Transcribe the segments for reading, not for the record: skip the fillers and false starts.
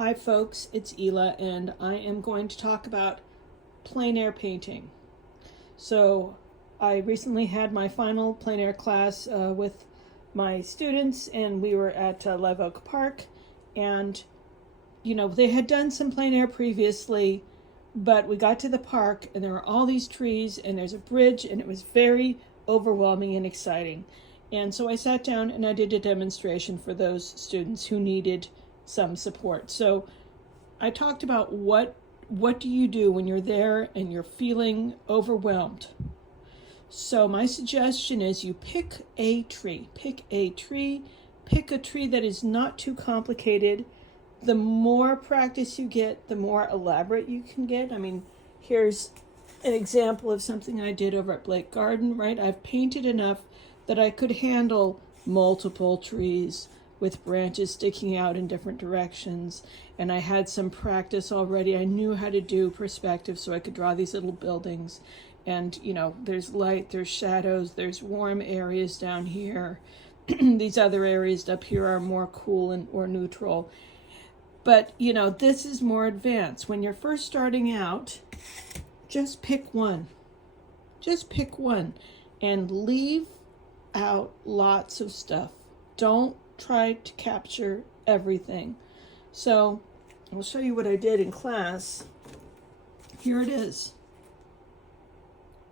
Hi folks, it's Ela, and I am going to talk about plein air painting. So I recently had my final plein air class with my students, and we were at Live Oak Park, and they had done some plein air previously, but we got to the park and there were all these trees and there's a bridge, and it was very overwhelming and exciting. And so I sat down and I did a demonstration for those students who needed some support. So I talked about what do you do when you're there and you're feeling overwhelmed. So my suggestion is you pick a tree pick a tree that is not too complicated. The more practice you get, the more elaborate you can get. I mean, here's an example of something I did over at Blake Garden, right? I've painted enough that I could handle multiple trees with branches sticking out in different directions. And I had some practice already. I knew how to do perspective, so I could draw these little buildings. And, there's light, there's shadows, there's warm areas down here. These other areas up here are more cool or neutral. But, this is more advanced. When you're first starting out, just pick one. Just pick one and leave out lots of stuff. Don't try to capture everything. So I'll show you what I did in class. Here it is,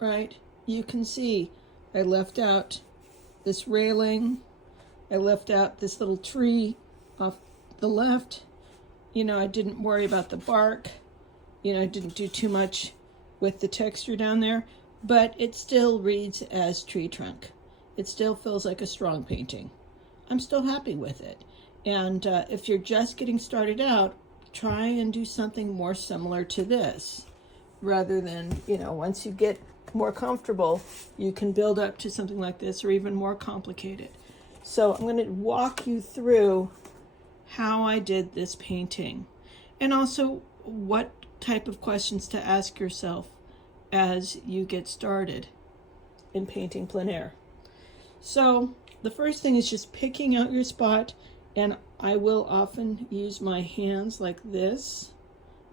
right? You can see I left out this railing. I left out this little tree off the left. I didn't worry about the bark. I didn't do too much with the texture down there, but it still reads as tree trunk. It still feels like a strong painting. I'm still happy with it. And if you're just getting started out, try and do something more similar to this, rather than, once you get more comfortable, you can build up to something like this or even more complicated. So I'm going to walk you through how I did this painting, and also what type of questions to ask yourself as you get started in painting plein air. So the first thing is just picking out your spot, and I will often use my hands like this,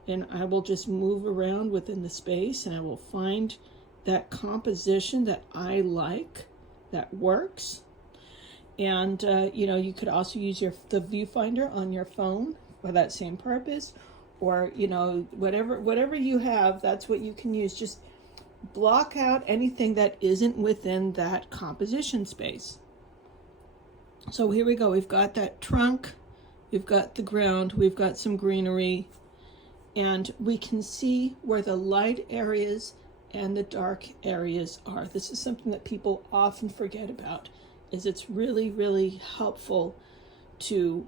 and I will just move around within the space, and I will find that composition that I like, that works. And you could also use the viewfinder on your phone for that same purpose, or whatever you have, that's what you can use. Just block out anything that isn't within that composition space. So here we go. We've got that trunk, we've got the ground, we've got some greenery, and we can see where the light areas and the dark areas are. This is something that people often forget about, is it's really, really helpful to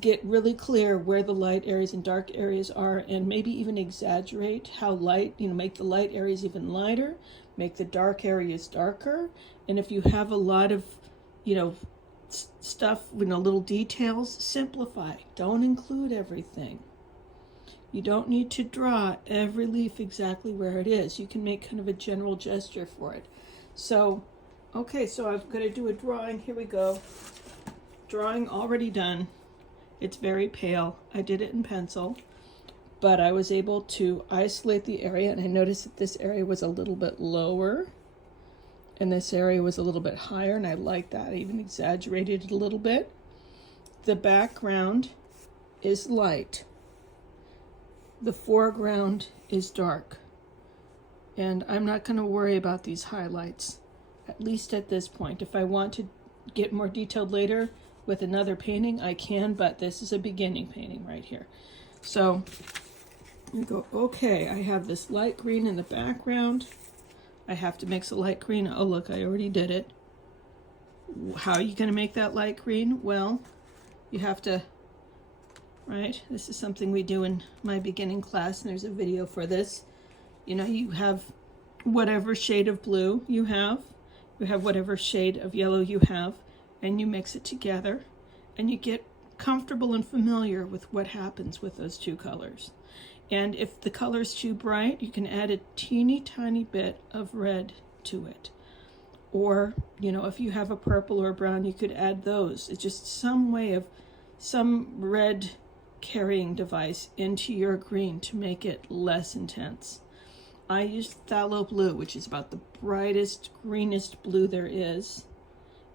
get really clear where the light areas and dark areas are, and maybe even exaggerate how light, make the light areas even lighter, make the dark areas darker. And if you have a lot of, stuff, little details, simplify. Don't include everything. You don't need to draw every leaf exactly where it is. You can make kind of a general gesture for it. So, okay, so I'm going to do a drawing. Here we go. Drawing already done. It's very pale. I did it in pencil, but I was able to isolate the area, and I noticed that this area was a little bit lower and this area was a little bit higher, and I like that. I even exaggerated it a little bit. The background is light. The foreground is dark. And I'm not going to worry about these highlights, at least at this point. If I want to get more detailed later with another painting, I can, but this is a beginning painting right here. So you go, okay, I have this light green in the background. I have to mix a light green. Oh, look, I already did it. How are you going to make that light green? Well, you have to, right? This is something we do in my beginning class, and there's a video for this. You have whatever shade of blue you have whatever shade of yellow you have, and you mix it together, and you get comfortable and familiar with what happens with those two colors. And if the color's too bright, you can add a teeny tiny bit of red to it. Or, if you have a purple or a brown, you could add those. It's just some way of some red carrying device into your green to make it less intense. I used phthalo blue, which is about the brightest, greenest blue there is,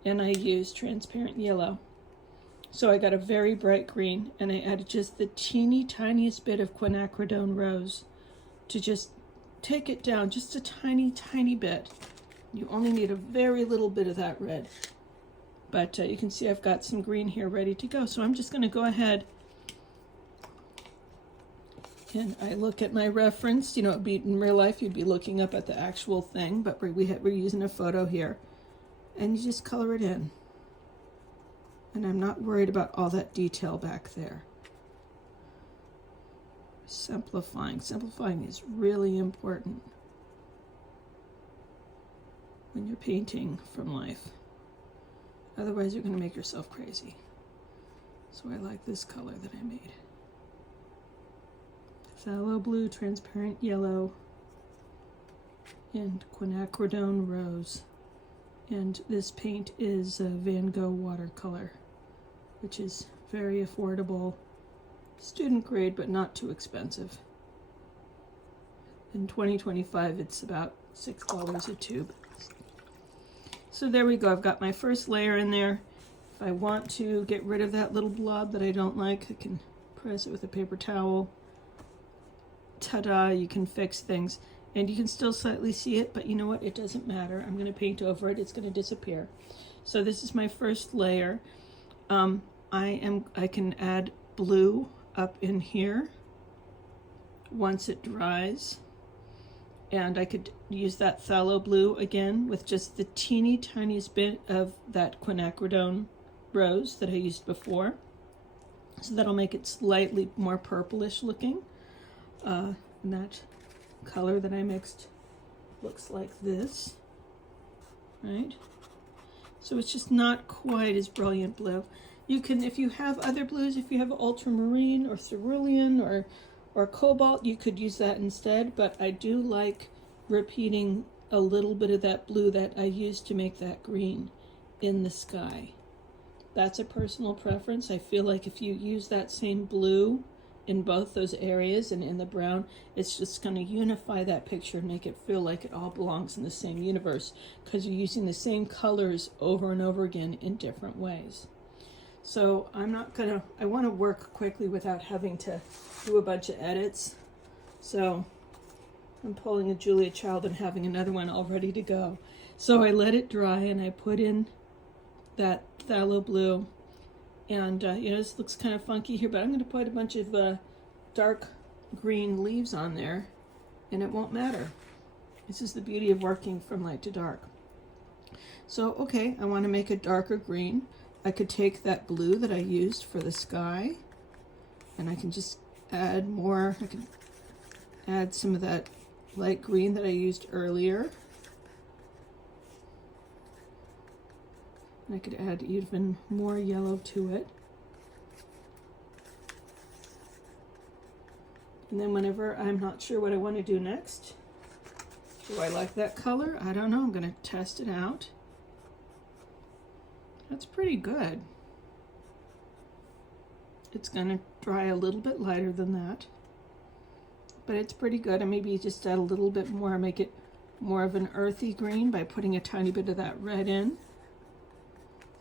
and I used transparent yellow. So I got a very bright green, and I added just the teeny tiniest bit of quinacridone rose to just take it down just a tiny, tiny bit. You only need a very little bit of that red. But you can see I've got some green here ready to go. So I'm just going to go ahead and I look at my reference. You know, it'd be, in real life, you'd be looking up at the actual thing, but we're using a photo here. And you just color it in. And I'm not worried about all that detail back there. Simplifying. Simplifying is really important when you're painting from life. Otherwise, you're going to make yourself crazy. So I like this color that I made. Phthalo blue, transparent yellow, and quinacridone rose. And this paint is Van Gogh watercolor, which is very affordable, student grade, but not too expensive. In 2025, it's about $6 a tube. So there we go. I've got my first layer in there. If I want to get rid of that little blob that I don't like, I can press it with a paper towel. Ta-da, you can fix things. And you can still slightly see it, but you know what? It doesn't matter. I'm going to paint over it. It's going to disappear. So this is my first layer. I can add blue up in here once it dries. And I could use that phthalo blue again with just the teeny tiniest bit of that quinacridone rose that I used before. So that'll make it slightly more purplish looking. And that color that I mixed looks like this, right? So it's just not quite as brilliant blue. You can, if you have other blues, if you have ultramarine or cerulean or cobalt, you could use that instead, but I do like repeating a little bit of that blue that I used to make that green in the sky. That's a personal preference. I feel like if you use that same blue in both those areas and in the brown, it's just going to unify that picture and make it feel like it all belongs in the same universe, because you're using the same colors over and over again in different ways. So I want to work quickly without having to do a bunch of edits. So I'm pulling a Julia Child and having another one all ready to go. So I let it dry and I put in that phthalo blue. And, you know, this looks kind of funky here, but I'm going to put a bunch of dark green leaves on there, and it won't matter. This is the beauty of working from light to dark. So, okay, I want to make a darker green. I could take that blue that I used for the sky, and I can just add more. I can add some of that light green that I used earlier. I could add even more yellow to it. And then whenever I'm not sure what I want to do next, do I like that color? I don't know. I'm going to test it out. That's pretty good. It's going to dry a little bit lighter than that, but it's pretty good. And maybe just add a little bit more, make it more of an earthy green by putting a tiny bit of that red in.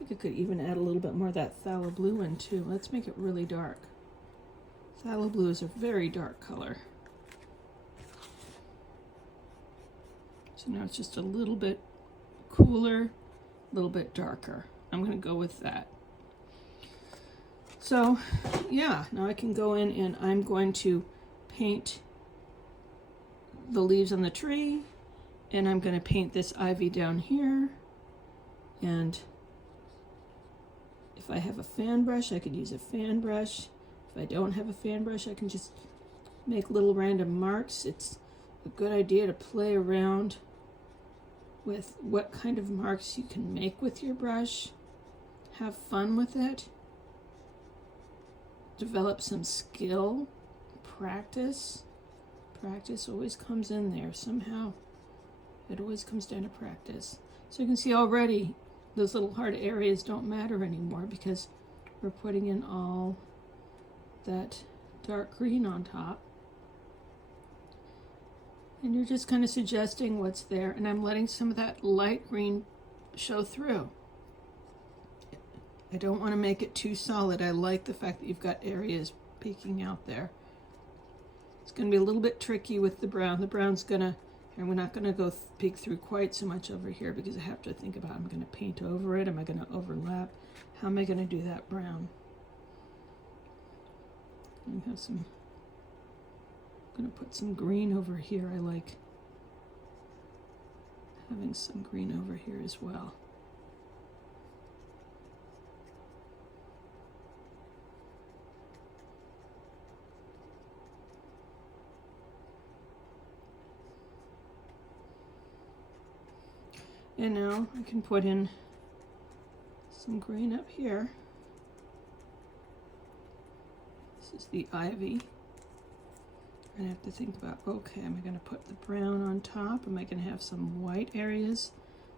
I think I could even add a little bit more of that phthalo blue in too. Let's make it really dark. Phthalo blue is a very dark color. So now it's just a little bit cooler, a little bit darker. I'm going to go with that. So yeah, now I can go in and I'm going to paint the leaves on the tree, and I'm going to paint this ivy down here. And if I have a fan brush, I could use a fan brush. If I don't have a fan brush, I can just make little random marks. It's a good idea to play around with what kind of marks you can make with your brush. Have fun with it. Develop some skill. Practice. Practice always comes in there somehow. It always comes down to practice. So you can see already those little hard areas don't matter anymore because we're putting in all that dark green on top. And you're just kind of suggesting what's there, and I'm letting some of that light green show through. I don't want to make it too solid. I like the fact that you've got areas peeking out there. It's going to be a little bit tricky with the brown. The brown's going to, and we're not going to go peek through quite so much over here because I have to think about, I'm going to paint over it. Am I going to overlap? How am I going to do that brown? I have some, I'm going to put some green over here. I like having some green over here as well. And now I can put in some green up here. This is the ivy. And I have to think about, okay, am I going to put the brown on top? Am I going to have some white areas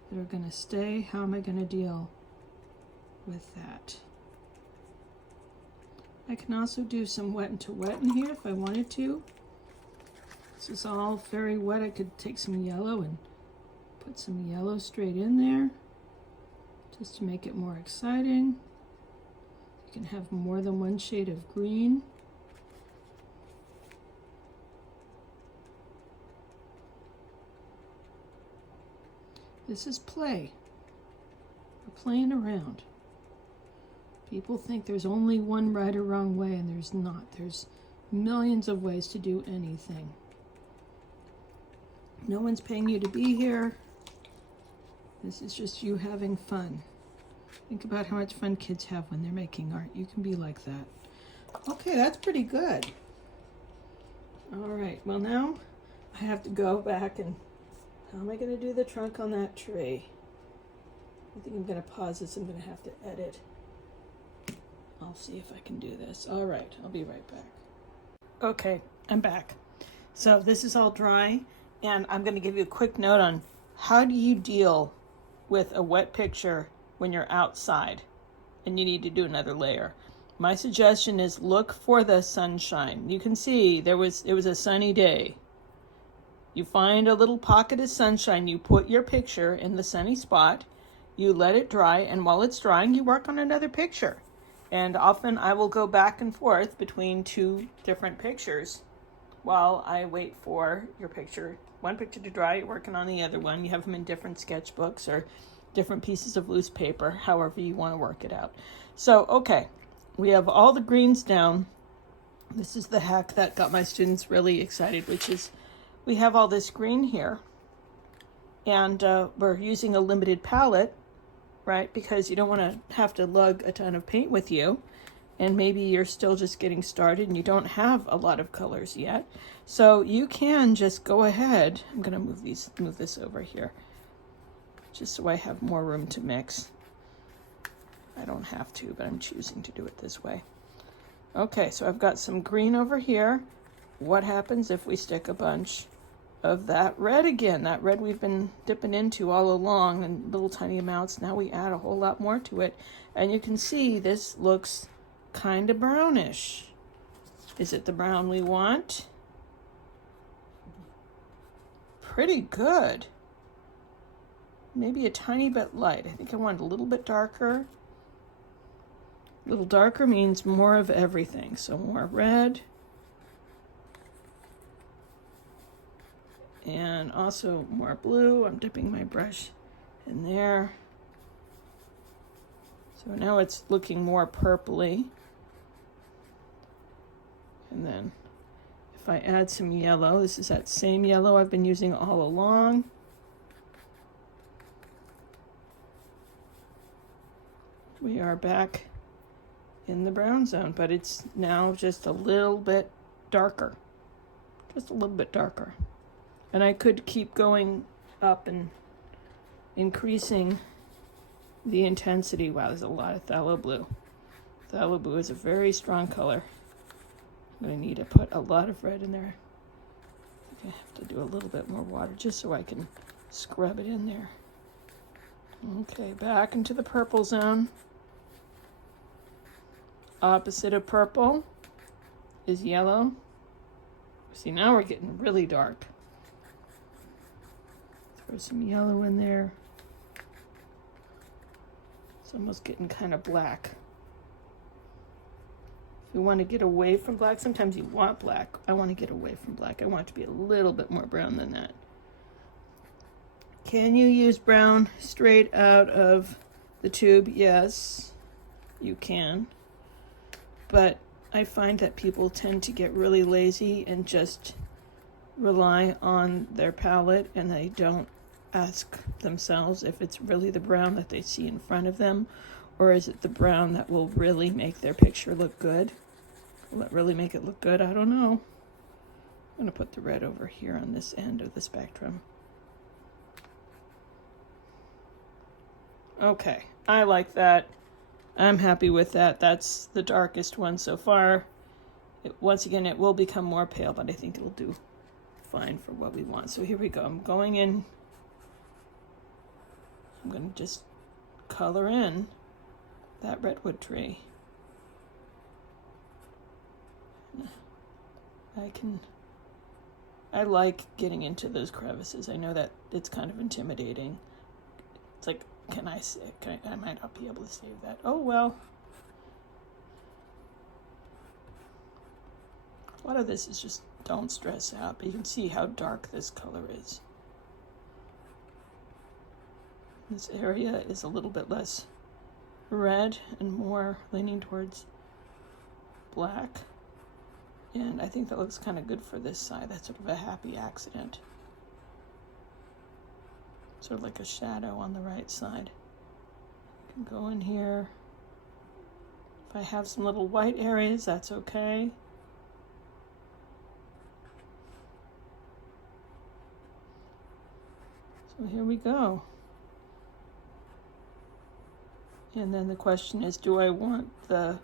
that are going to stay? How am I going to deal with that? I can also do some wet into wet in here if I wanted to. This is all very wet. I could take some yellow and put some yellow straight in there just to make it more exciting. You can have more than one shade of green. This is play. We're playing around. People think there's only one right or wrong way, and there's not. There's millions of ways to do anything. No one's paying you to be here. This is just you having fun. Think about how much fun kids have when they're making art. You can be like that. Okay, that's pretty good. All right, well now I have to go back and how am I going to do the trunk on that tree? I think I'm going to pause this. I'm going to have to edit. I'll see if I can do this. All right, I'll be right back. Okay, I'm back. So this is all dry, and I'm going to give you a quick note on how do you deal with a wet picture when you're outside and you need to do another layer. My suggestion is look for the sunshine. You can see it was a sunny day. You find a little pocket of sunshine, you put your picture in the sunny spot, you let it dry, and while it's drying, you work on another picture. And often I will go back and forth between two different pictures while I wait for your picture. One picture to dry, you're working on the other one. You have them in different sketchbooks or different pieces of loose paper, however you want to work it out. So, okay, we have all the greens down. This is the hack that got my students really excited, which is we have all this green here, and we're using a limited palette, right? Because you don't want to have to lug a ton of paint with you, and maybe you're still just getting started and you don't have a lot of colors yet. So you can just go ahead. I'm going to move this over here, just so I have more room to mix. I don't have to, but I'm choosing to do it this way. Okay, so I've got some green over here. What happens if we stick a bunch of that red again? That red we've been dipping into all along in little tiny amounts. Now we add a whole lot more to it. And you can see this looks kind of brownish. Is it the brown we want? Pretty good. Maybe a tiny bit light. I think I want it a little bit darker. A little darker means more of everything. So more red. And also more blue. I'm dipping my brush in there. So now it's looking more purpley. And then if I add some yellow, this is that same yellow I've been using all along. We are back in the brown zone, but it's now just a little bit darker. Just a little bit darker. And I could keep going up and increasing the intensity. Wow, there's a lot of phthalo blue. Phthalo blue is a very strong color. I'm going to need to put a lot of red in there. I have to do a little bit more water just so I can scrub it in there. Okay, back into the purple zone. Opposite of purple, is yellow. See, now we're getting really dark. Throw some yellow in there. It's almost getting kind of black. If you want to get away from black, sometimes you want black. I want to get away from black. I want it to be a little bit more brown than that. Can you use brown straight out of the tube? Yes, you can. But I find that people tend to get really lazy and just rely on their palette, and they don't ask themselves if it's really the brown that they see in front of them, or is it the brown that will really make their picture look good? Will it really make it look good? I don't know. I'm going to put the red over here on this end of the spectrum. Okay, I like that. I'm happy with that. That's the darkest one so far. Once again, it will become more pale, but I think it'll do fine for what we want. So here we go. I'm going in. I'm going to just color in that redwood tree. I like getting into those crevices. I know that it's kind of intimidating. It's like, I might not be able to save that. Oh, well. A lot of this is just don't stress out, but you can see how dark this color is. This area is a little bit less red and more leaning towards black. And I think that looks kind of good for this side. That's sort of a happy accident. Sort of like a shadow on the right side. I can go in here. If I have some little white areas, that's okay. So here we go. And then the question is, do I want the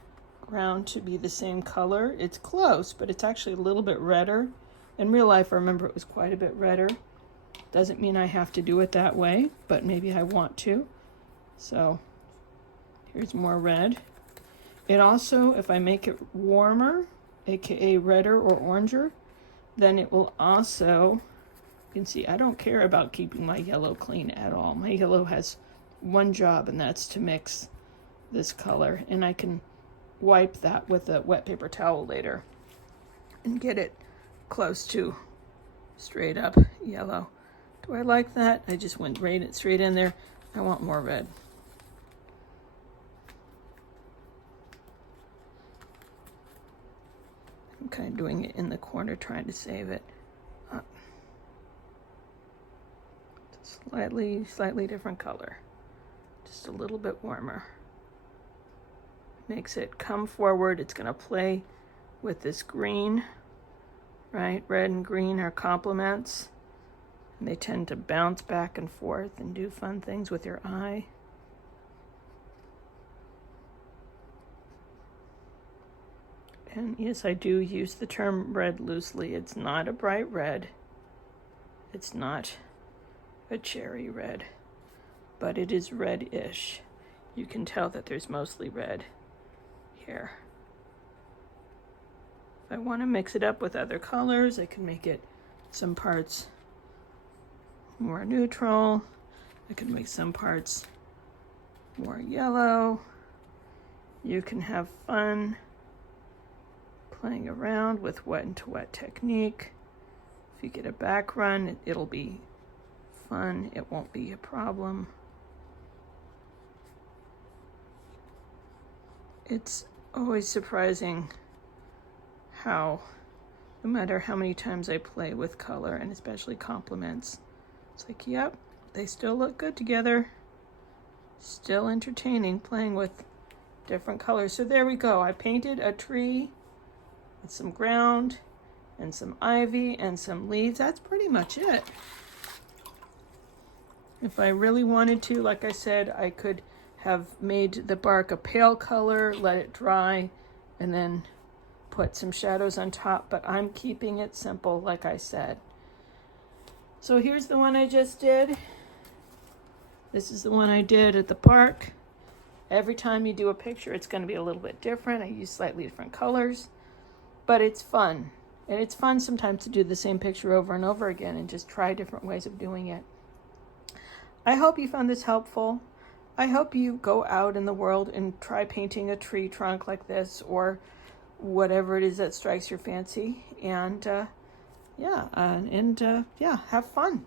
ground to be the same color? It's close, but it's actually a little bit redder. In real life, I remember it was quite a bit redder. Doesn't mean I have to do it that way, but maybe I want to. So here's more red. It also, if I make it warmer, aka redder or oranger, then it will also, you can see I don't care about keeping my yellow clean at all. My yellow has one job, and that's to mix this color, and I can wipe that with a wet paper towel later and get it close to straight up yellow. Do I like that? I just went straight in there. I want more red. I'm kind of doing it in the corner, trying to save it. Slightly different color. Just a little bit warmer. Makes it come forward. It's going to play with this green, right? Red and green are complements. And they tend to bounce back and forth and do fun things with your eye. And yes, I do use the term red loosely. It's not a bright red. It's not a cherry red, but it is reddish. You can tell that there's mostly red here. If I want to mix it up with other colors, I can make it some parts more neutral. I can make some parts more yellow. You can have fun playing around with wet and to wet technique. If you get a back run, it'll be fun. It won't be a problem. It's always surprising how, no matter how many times I play with color, and especially complements, it's like, yep, they still look good together. Still entertaining playing with different colors. So there we go. I painted a tree with some ground and some ivy and some leaves. That's pretty much it. If I really wanted to, like I said, I could have made the bark a pale color, let it dry, and then put some shadows on top, but I'm keeping it simple, like I said. So here's the one I just did. This is the one I did at the park. Every time you do a picture, it's going to be a little bit different. I use slightly different colors. but it's fun. And it's fun sometimes to do the same picture over and over again and just try different ways of doing it. I hope you found this helpful. I hope you go out in the world and try painting a tree trunk like this, or whatever it is that strikes your fancy. And yeah, have fun.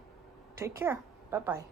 Take care. Bye-bye.